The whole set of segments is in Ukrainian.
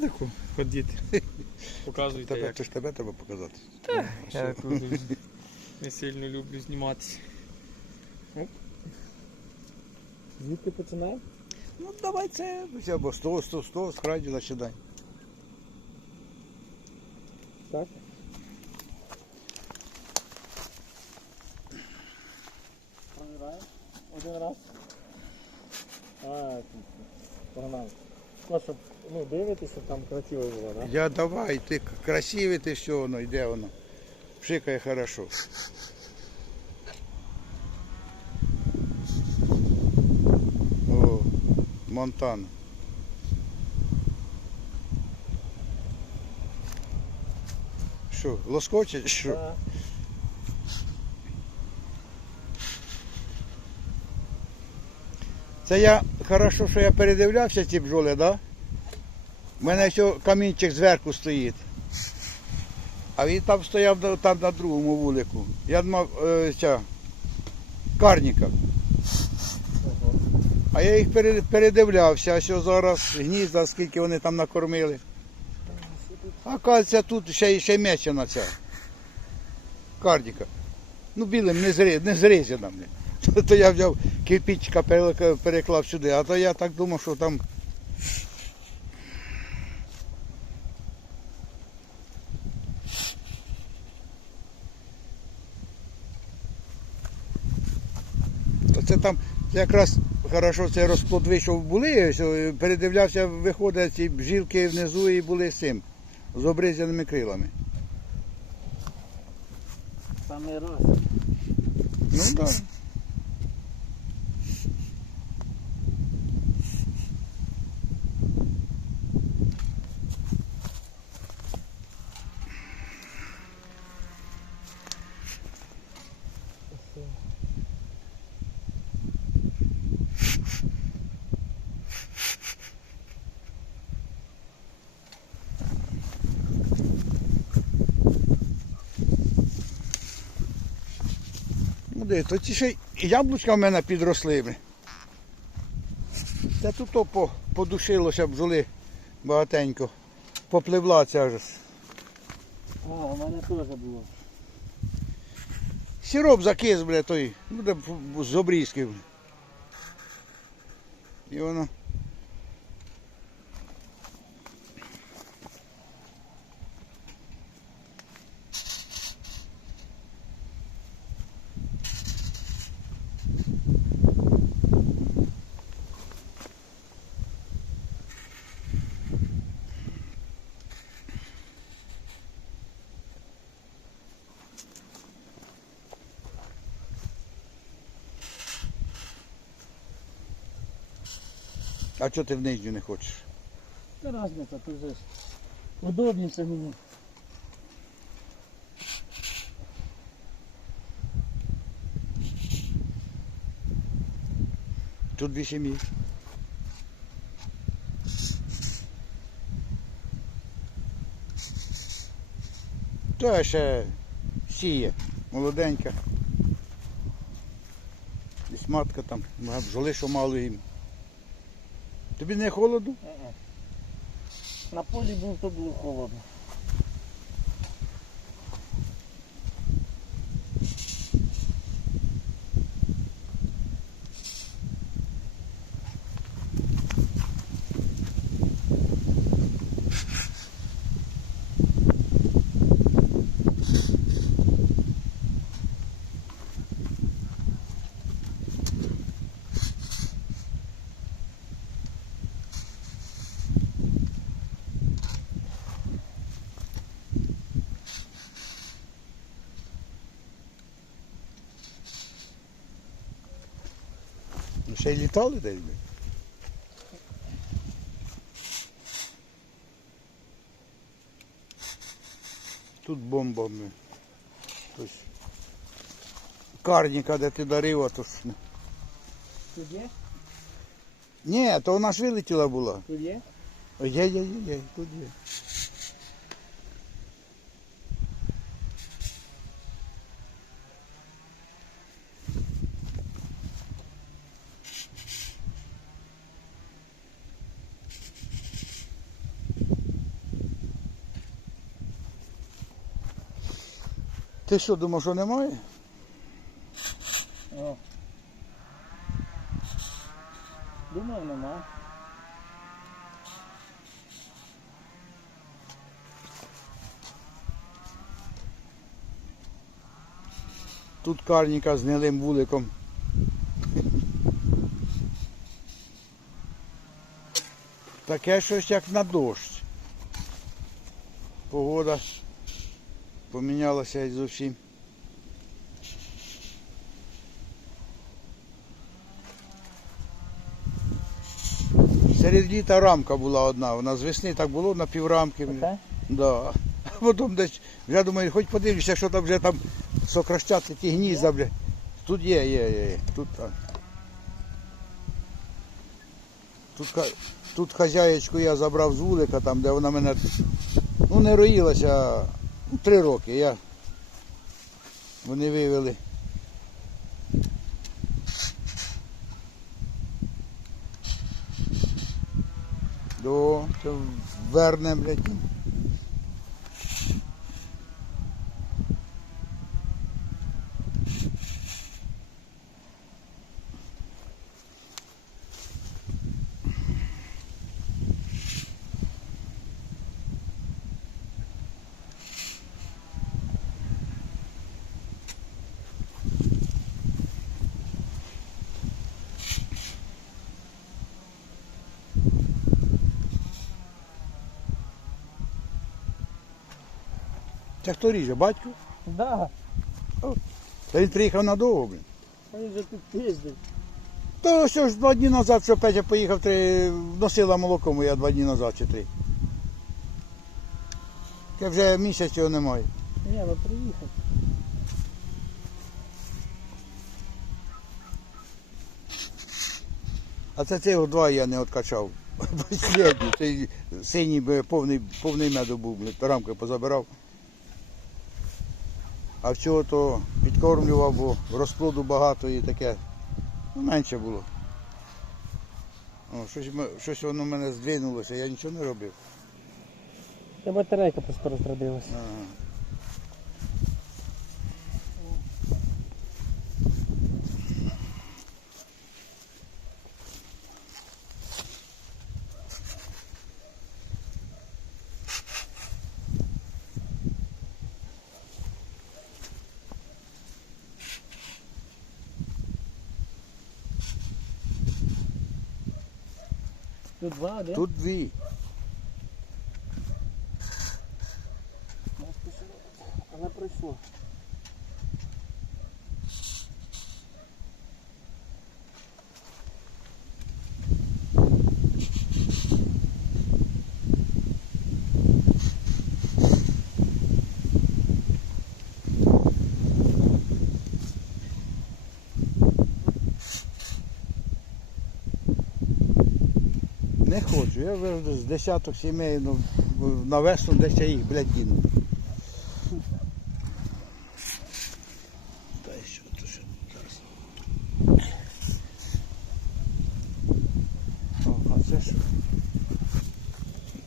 Таку ходити. Показуйте Тебе, як. то ж тебе треба показати. Я тут не сильно люблю зніматися. Звідки починає? Ну давай це або 100, 100, 100, з краю засідай. Так. Промираємо. Один раз. А, погнали. Ну, щоб ну, дивитися, там красиво було, так? Я давай, ти красивий, ти що воно, йде воно. Пшикає хорошо. О, Монтана. Що, лоскочить? Що? Так. Це я хорошо, що я передивлявся ці бджоли, да? У мене ще камінчик зверху стоїть. А він там стояв там на другому вулику. Я думав, е, ця, карніка. А я їх передивлявся, а що зараз гнізда, скільки вони там накормили. А кажеться, тут ще, ще мечена ця. Кардіка. Ну, білим не, не зрізана. блін. То, то я взяв кирпичка, переклав сюди, а то я так думав, що там. То це там якраз хорошо цей розплод вийшов були, передивлявся, виходить, ці бжілки внизу і були з цим, з обрізаними крилами. Самий раз. Ну так. Ну то ті ще яблучка в мене підросли. Це тут то по, подушилося бджоли багатенько. Попливла ця ж. О, у мене теж було. Сироп закис, бля, той, буде б- з обрізки. І воно. А чого ти в нижню не хочеш? Це разниця, тут же ж удобніше мені. Тут більше мій. То ще сіє, молоденька. Десь матка там, може, бджоли, що мало їм. Тобі не холодно? На полі був, то було холодно. Ще й літали десь. Тут бомба. бля. Тось. Карніка, де ти дарив, а то ж. не. Тут є? Ні, то вона ж вилетіла була. Тут є? Є, є, є, є, тут є. Ти що, думав, що немає? О. Думав, нема. Тут карніка з гнилим вуликом. Таке щось як на дощ. Погода помінялася і зовсім. Серед літа рамка була одна, вона з весни так було на піврамки. Таке? Да. А потім десь, я думаю, хоч подивлюся, що там вже там сокращаться ті гнізда, бля. Тут є, є, є, є. Тут, а. тут, тут хазяєчку я забрав з вулика, там, де вона мене ну, не роїлася а, три роки. Я, вони вивели. До, це верне, блядь. Це хто ріже, батько? Да. Та він приїхав надовго, блін. А він же тут їздив. То що ж два дні назад, що Петя поїхав, три, носила молоко моє два дні назад чи три. Я вже місяць його немає. Ні, ну приїхав. А це цього два я не откачав. Последній, цей синій повний, повний меду був, рамки позабирав. А всього то підкормлював, бо розплоду багато і таке. Ну, менше було. О, щось, щось воно в мене здвинулося, я нічого не робив. Та батарейка просто розрядилася. Ага. Тут два, де? Тут дві. Але пройшло. Не хочу. Я вже з десяток сімей, ну, на весну десь їх, блядь, діну. Та що то ще зараз. А це що?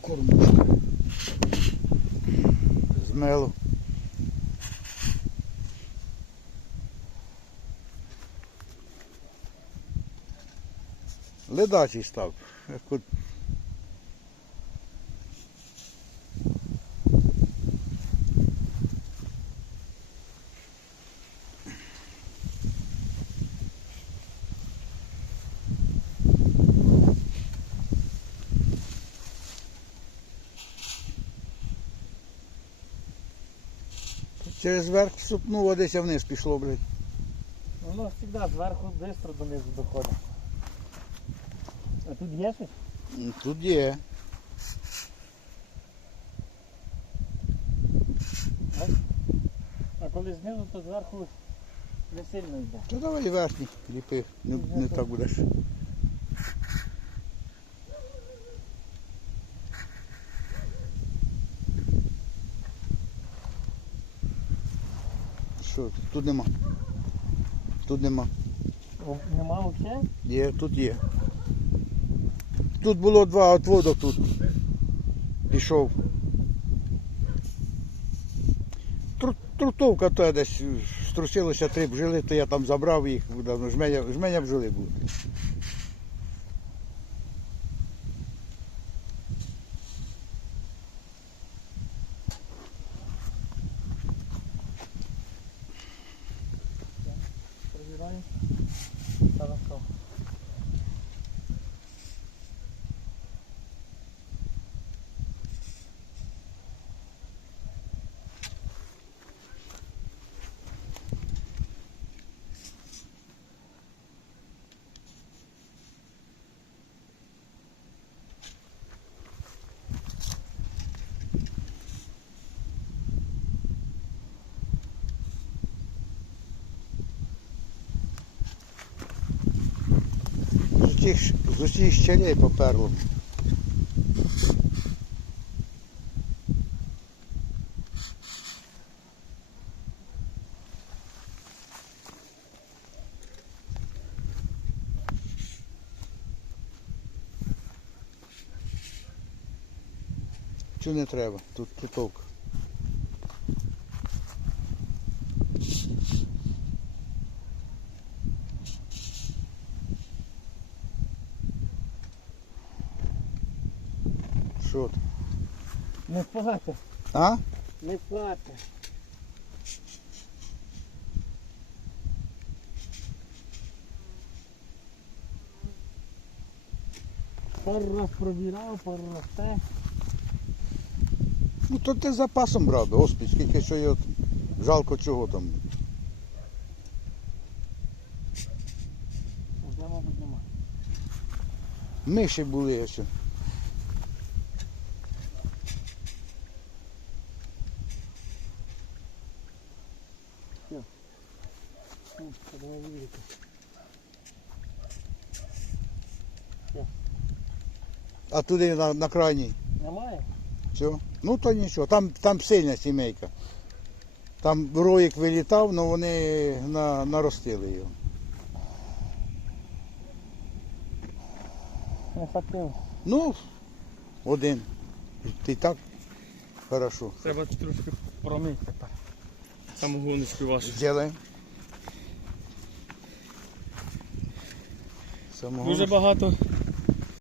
Кормушка. З Ледачий став. Через верх супнуло, десь вниз пішло, блядь. Воно завжди зверху швидко донизу доходить. А тут є щось? Тут є. А коли знизу, то зверху не сильно йде. Та давай верхній ліпи, не, не так будеш. Що, тут нема. Тут нема. О, Нема взагалі? Є, тут є. Тут було два отводок тут. Пішов. Трутовка то десь струсилося три бжили, то я там забрав їх, давно жменя, жменя бжили були. Перевіряємо. Хорошо. З усіх, з усіх щелей поперло. Цю не треба, тут трутовка. Що там? Не плати. А? Не плати. Пару раз пробирав, пару раз те. Ну то ти з запасом брав, би, господи, скільки що його. Жалко чого там. Вже, мабуть, нема. Миші були ще. Ну, Давай вірити. А туди на, на крайній. Немає? Все. Ну то нічого. Там, там сильна сімейка. Там роїк вилітав, але вони на, наростили його. Не хватило. Ну, один. Ти так? Хорошо. Треба трошки промити тепер. Самогоночку вашу. Зробимо. Самого. Дуже багато